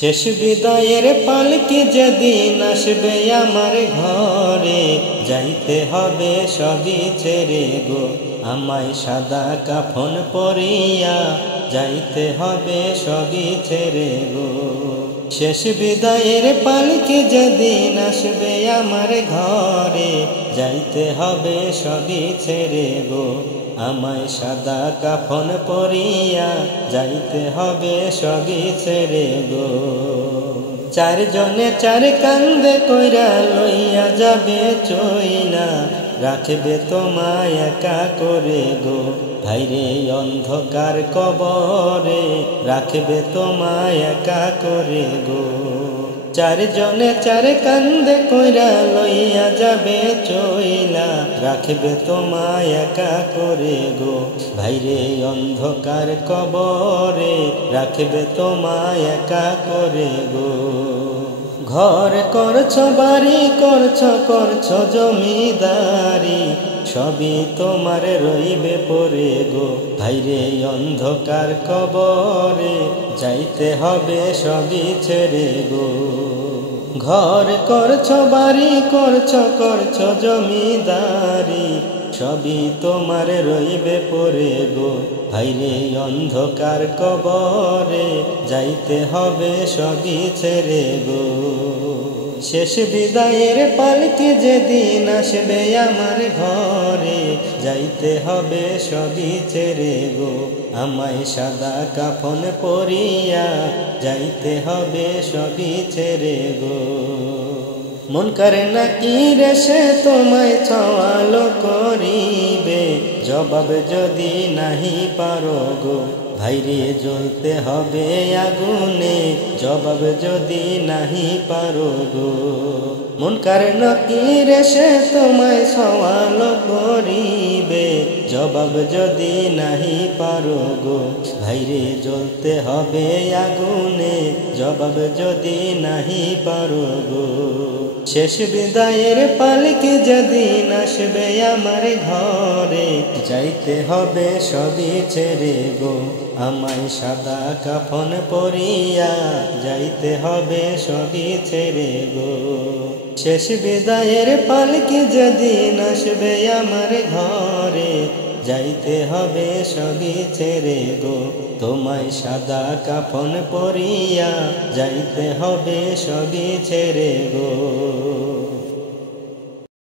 শেষ বিদায়ের পালকি যেদিন আসবে আমার ঘরে, যাইতে হবে সবই ছেড়ে গো আমায় সাদা কাফন পরিয়া, যাইতে হবে সবই ছেড়ে গো। শেষ বিদায়ের পালকি যেদিন আসবে আমার ঘরে, যাইতে হবে সবই ছেড়ে গো আমায় সাদা কাফন পরিয়া, যাইতে হবে সবই ছেড়ে গো। চারজনে চার কান্দে কইরা লইয়া যাবে চইলা, রাখবে তোমায় একা করে গো ভাইরে অন্ধকার কবরে, রাখবে তোমায় একা করে গো। চারজনে চার কান্দে কইরা লইয়া যাবে চইলা, রাখবে তোমায় একা করে গো ভাইরে অন্ধকার কবরে, রাখবে তোমায় একা করে গো। ঘর করছো বাড়ি করছো জমিদারি, সবই তোমার রইবে পড়ে গো ভাইরে অন্ধকার কবরে, যাইতে হবে সবই ছেড়ে গো। ঘর করছো বাড়ি করছো জমিদারি, সবই তোমার রইবে পড়ে গো ভাইরে অন্ধকার কবরে, যাইতে হবে সবই ছেড়ে গো। শেষ বিদায়ের পালকি যেদিন আসবে আমার ঘরে, যাইতে হবে সবই ছেড়ে গো আমায় সাদা কাফন পরিয়া, যাইতে হবে সবই ছেড়ে গো। মন করে না কি রে সে তোমায় সওয়ালো করিবে, জবাব যদি নাহি পারো গো ভাইরে জ্বলতে হবে আগুনে, জবাব যদি নাহি পারো গো। মন করে না কি রে সে তোমায় সওয়ালো করিবে, জবাব যদি নাহি পারো গো ভাইরে জ্বলতে হবে আগুনে, জবাব যদি নাহি পারো গো। শেষ বিদায়ের পালকি যেদিন আসবে আমার ঘরে, যাইতে হবে সবই ছেড়ে গো আমায় সাদা কাফন পরিয়া, যাইতে হবে সবই ছেড়ে গো। শেষ বিদায়ের পালকি যেদিন আসবে আমার ঘরে, যাইতে হবে সবই ছেড়ে গো তোমায় সাদা কাফন পরিয়া, যাইতে হবে সবই ছেড়ে গো।